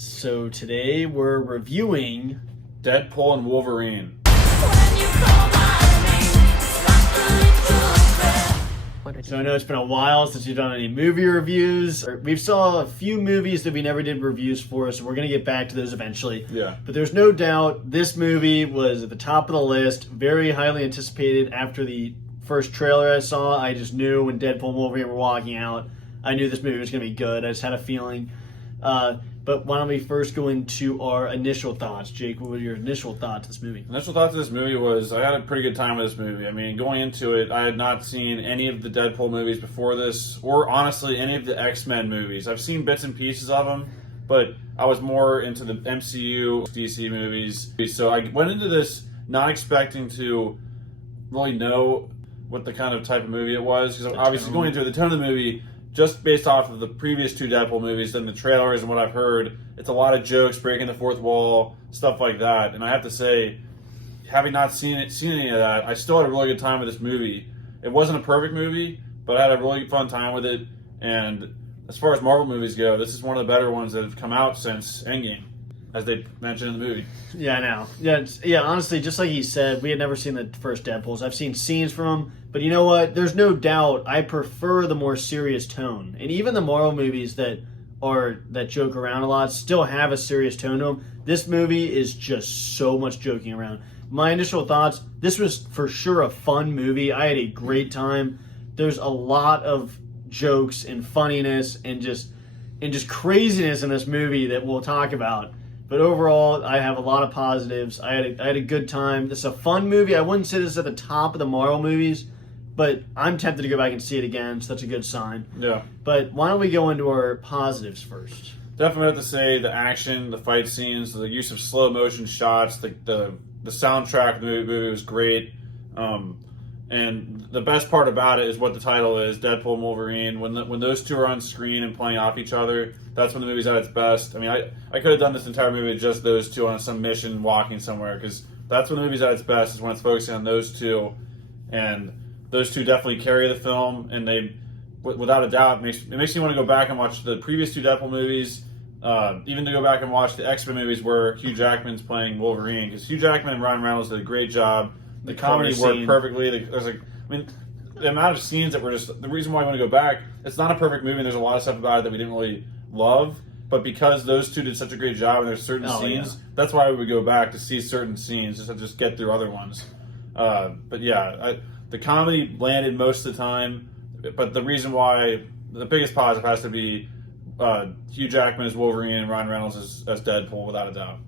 So today we're reviewing Deadpool and Wolverine. So I know it's been a while since we've done any movie reviews. We've saw a few movies that we never did reviews for, so we're going to get back to those eventually. Yeah. But there's no doubt this movie was at the top of the list, very highly anticipated after the first trailer I saw. I just knew when Deadpool and Wolverine were walking out, I knew this movie was going to be good. I just had a feeling. But why don't we first go into our initial thoughts? Jake, what were your initial thoughts of this movie? Initial thoughts of this movie was I had a pretty good time with this movie. I mean, going into it, I had not seen any of the Deadpool movies before this, or honestly, any of the X-Men movies. I've seen bits and pieces of them, but I was more into the MCU, DC movies. So I went into this not expecting to really know what the kind of type of movie it was, because obviously going into the tone of the movie, just based off of the previous two Deadpool movies and the trailers and what I've heard, it's a lot of jokes, breaking the fourth wall, stuff like that. And I have to say, having not seen any of that, I still had a really good time with this movie. It wasn't a perfect movie, but I had a really fun time with it. And as far as Marvel movies go, this is one of the better ones that have come out since Endgame, as they mentioned in the movie. Yeah, I know. Yeah, honestly, just like he said, we had never seen the first Deadpools. I've seen scenes from them, but you know what? There's no doubt I prefer the more serious tone. And even the Marvel movies that joke around a lot still have a serious tone to them. This movie is just so much joking around. My initial thoughts, this was for sure a fun movie. I had a great time. There's a lot of jokes and funniness and just craziness in this movie that we'll talk about. But overall, I have a lot of positives. I had a good time. This is a fun movie. I wouldn't say this is at the top of the Marvel movies, but I'm tempted to go back and see it again, so that's a good sign. Yeah. But why don't we go into our positives first? Definitely have to say the action, the fight scenes, the use of slow motion shots, the soundtrack of the movie was great. And the best part about it is what the title is, Deadpool and Wolverine. When those two are on screen and playing off each other, that's when the movie's at its best. I mean, I could have done this entire movie with just those two on some mission walking somewhere, because that's when the movie's at its best, is when it's focusing on those two. And those two definitely carry the film, and they, without a doubt, it makes me want to go back and watch the previous two Deadpool movies, even to go back and watch the X-Men movies where Hugh Jackman's playing Wolverine, because Hugh Jackman and Ryan Reynolds did a great job. The comedy worked perfectly. The amount of scenes that were just the reason why I want to go back. It's not a perfect movie, and there's a lot of stuff about it that we didn't really love. But because those two did such a great job, and there's certain scenes, that's why we would go back to see certain scenes, just to get through other ones. But yeah, the comedy landed most of the time. But the reason why, the biggest positive has to be Hugh Jackman as Wolverine and Ryan Reynolds as Deadpool, without a doubt.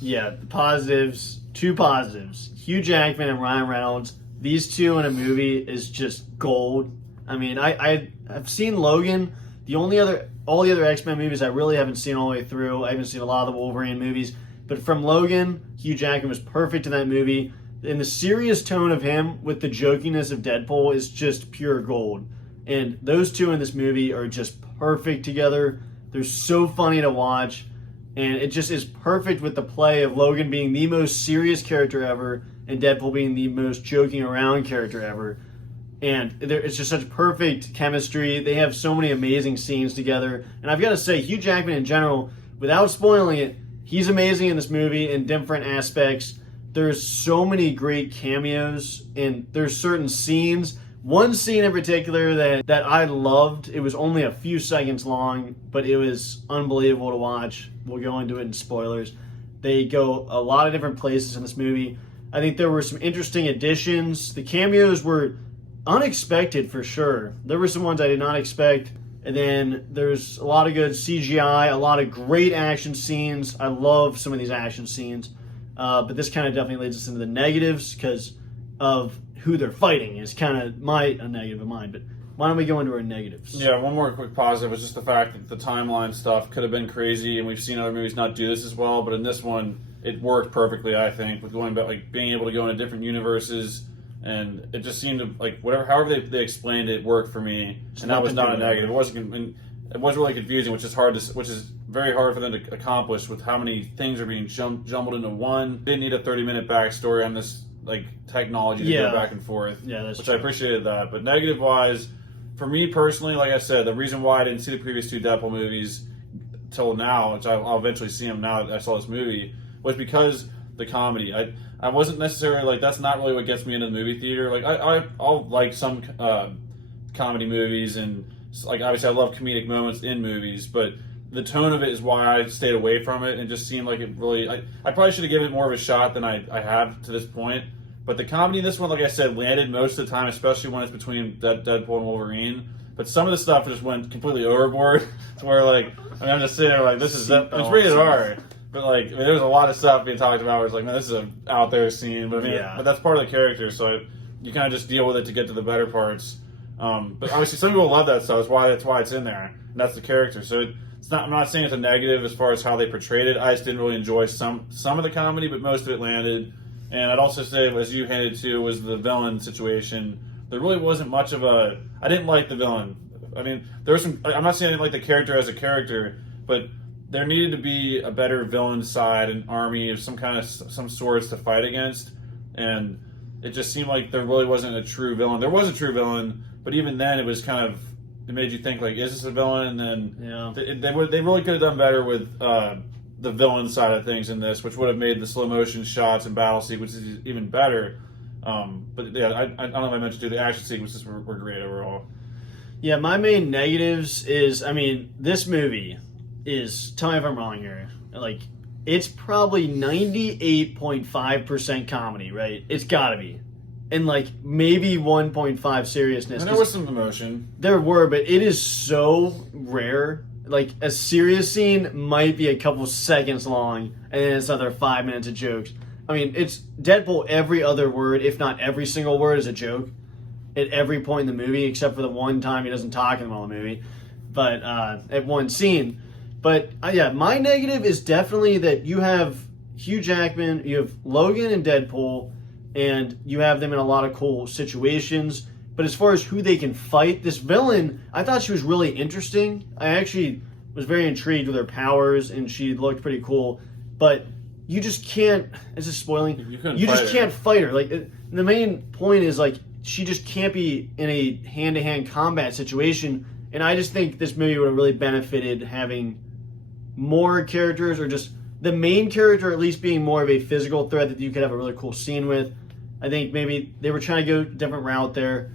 Yeah, the positives, two positives. Hugh Jackman and Ryan Reynolds, these two in a movie is just gold. I mean, I've seen Logan. All the other X-Men movies I really haven't seen all the way through. I haven't seen a lot of the Wolverine movies. But from Logan, Hugh Jackman was perfect in that movie. And the serious tone of him with the jokiness of Deadpool is just pure gold. And those two in this movie are just perfect together. They're so funny to watch. And it just is perfect with the play of Logan being the most serious character ever and Deadpool being the most joking around character ever. And it's just such perfect chemistry. They have so many amazing scenes together. And I've got to say, Hugh Jackman in general, without spoiling it, he's amazing in this movie in different aspects. There's so many great cameos, and there's certain scenes. One scene in particular that I loved, it was only a few seconds long, but it was unbelievable to watch. We'll go into it in spoilers. They go a lot of different places in this movie. I think there were some interesting additions. The cameos were unexpected for sure. There were some ones I did not expect. And then there's a lot of good CGI, a lot of great action scenes. I love some of these action scenes. But this kind of definitely leads us into the negatives because of who they're fighting is kind of a negative of mine. But why don't we go into our negatives? Yeah, one more quick positive was just the fact that the timeline stuff could have been crazy, and we've seen other movies not do this as well. But in this one, it worked perfectly, I think, with going back, like being able to go into different universes, and it just seemed to however they explained it worked for me, and that was not a negative. It wasn't really confusing, which is very hard for them to accomplish with how many things are being jumbled into one. They didn't need a 30-minute backstory on this technology to go back and forth. Yeah, that's which true. I appreciated that. But negative wise, for me personally, like I said, the reason why I didn't see the previous two Deadpool movies, till now, which I'll eventually see him now that I saw this movie, was because the comedy. I wasn't necessarily like, that's not really what gets me into the movie theater. Like I'll like some comedy movies, and like obviously I love comedic moments in movies, but the tone of it is why I stayed away from it, and just seemed like it really. I probably should have given it more of a shot than I have to this point. But the comedy in this one, like I said, landed most of the time, especially when it's between Deadpool and Wolverine. But some of the stuff just went completely overboard to where, like, I mean, I'm just sitting there like, this is it's rated R. But like, I mean, there's a lot of stuff being talked about where it's like, man, this is an out there scene. But I mean, but that's part of the character, so you kind of just deal with it to get to the better parts. But obviously, some people love that stuff. That's why it's in there, and that's the character. So it's not. I'm not saying it's a negative as far as how they portrayed it. I just didn't really enjoy some of the comedy, but most of it landed. And I'd also say, as you hinted to, was the villain situation. There really wasn't much of a. I didn't like the villain. I mean, there was some. I'm not saying I didn't like the character as a character, but there needed to be a better villain side, an army of some sorts to fight against, and it just seemed like there really wasn't a true villain. There was a true villain, but even then, it was kind of. It made you think like, is this a villain? And then they really could have done better with the villain side of things in this, which would have made the slow motion shots and battle sequences even better. But yeah, I don't know if I mentioned too, the action sequences were great overall. Yeah, my main negatives is, I mean, this movie is, tell me if I'm wrong here, like, it's probably 98.5% comedy, right? It's gotta be. And like maybe 1.5 seriousness. And there was some emotion. There were, but it is so rare. Like a serious scene might be a couple seconds long, and then it's another 5 minutes of jokes. I mean, it's Deadpool. Every other word, if not every single word, is a joke at every point in the movie, except for the one time he doesn't talk in the middle of the movie, but at one scene. But yeah, my negative is definitely that you have Hugh Jackman, you have Logan and Deadpool, and you have them in a lot of cool situations. But as far as who they can fight, this villain, I thought she was really interesting. I actually was very intrigued with her powers, and she looked pretty cool. But you just can't. Is this spoiling? You just can't fight her. Like the main point is like she just can't be in a hand-to-hand combat situation. And I just think this movie would have really benefited having more characters, or just the main character at least being more of a physical threat that you could have a really cool scene with. I think maybe they were trying to go a different route there.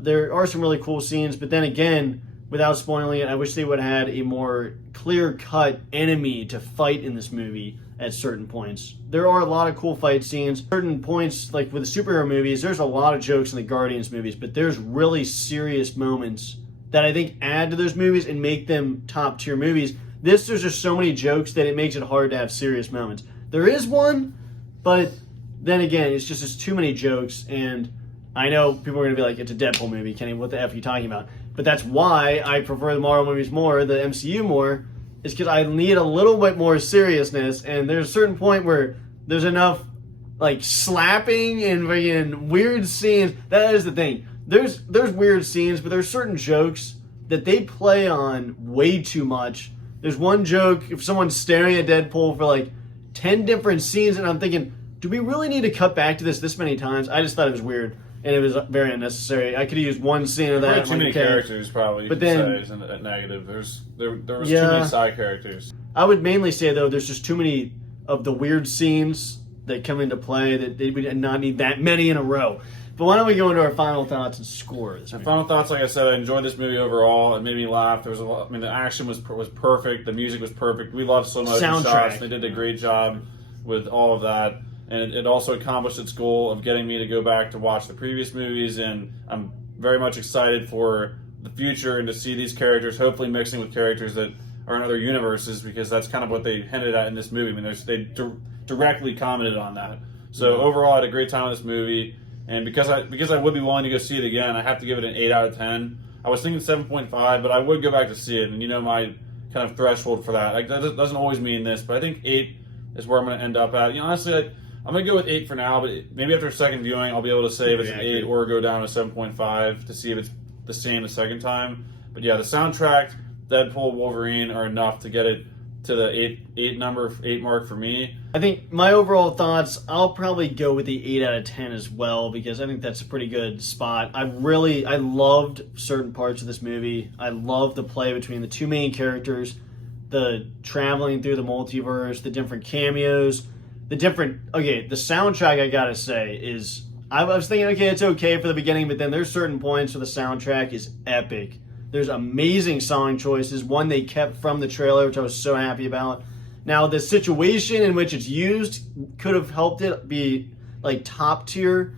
There are some really cool scenes, but then again, without spoiling it, I wish they would have had a more clear-cut enemy to fight in this movie at certain points. There are a lot of cool fight scenes. Certain points, like with the superhero movies, there's a lot of jokes in the Guardians movies, but there's really serious moments that I think add to those movies and make them top-tier movies. There's just so many jokes that it makes it hard to have serious moments. There is one, but then again, it's too many jokes, and I know people are going to be like, it's a Deadpool movie, Kenny, what the F are you talking about? But that's why I prefer the Marvel movies more, the MCU more, is because I need a little bit more seriousness, and there's a certain point where there's enough, like, slapping and freaking weird scenes. That is the thing. There's weird scenes, but there's certain jokes that they play on way too much. There's one joke, if someone's staring at Deadpool for, like, 10 different scenes, and I'm thinking, do we really need to cut back to this many times? I just thought it was weird, and it was very unnecessary. I could have used one scene of that. Too many characters, probably. But then, is a negative. There was too many side characters. I would mainly say though, there's just too many of the weird scenes that come into play that they would not need that many in a row. But why don't we go into our final thoughts and score? My final thoughts, like I said, I enjoyed this movie overall. It made me laugh. There was a lot. I mean, the action was perfect. The music was perfect. We loved slow motion shots. They did a great job with all of that. And it also accomplished its goal of getting me to go back to watch the previous movies, and I'm very much excited for the future and to see these characters hopefully mixing with characters that are in other universes, because that's kind of what they hinted at in this movie. I mean, they directly commented on that. So overall, I had a great time with this movie, and because I would be willing to go see it again, I have to give it an 8 out of 10. I was thinking 7.5, but I would go back to see it, and you know my kind of threshold for that. Like, that doesn't always mean this, but I think 8 is where I'm going to end up at. You know, honestly, I'm going to go with 8 for now, but maybe after a second viewing, I'll be able to say if it's an 8 or go down to 7.5 to see if it's the same the second time. But yeah, the soundtrack, Deadpool, Wolverine are enough to get it to the 8 mark for me. I think my overall thoughts, I'll probably go with the 8 out of 10 as well, because I think that's a pretty good spot. I loved certain parts of this movie. I loved the play between the two main characters. the traveling through the multiverse, the different cameos, the soundtrack, I gotta say, is, I was thinking, okay, it's okay for the beginning, but then there's certain points where the soundtrack is epic. There's amazing song choices, one they kept from the trailer, which I was so happy about. Now, the situation in which it's used could have helped it be like top tier,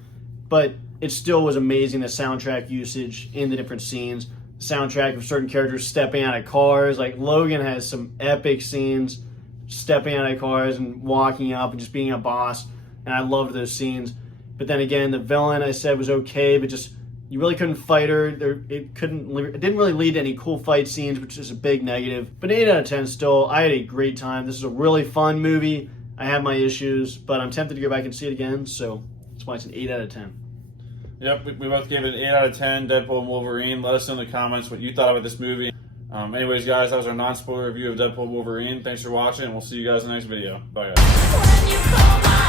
but it still was amazing, the soundtrack usage in the different scenes. Soundtrack of certain characters stepping out of cars. Like Logan has some epic scenes stepping out of cars and walking up and just being a boss, and I loved those scenes. But then again, the villain I said was okay, but just you really couldn't fight her. It didn't really lead to any cool fight scenes, which is a big negative. But 8 out of 10 still. I had a great time. This is a really fun movie. I have my issues, but I'm tempted to go back and see it again, so that's why it's an 8 out of 10. Yep, we both gave it an 8 out of 10, Deadpool and Wolverine. Let us know in the comments what you thought about this movie. Anyways, guys, that was our non-spoiler review of Deadpool and Wolverine. Thanks for watching, and we'll see you guys in the next video. Bye, guys.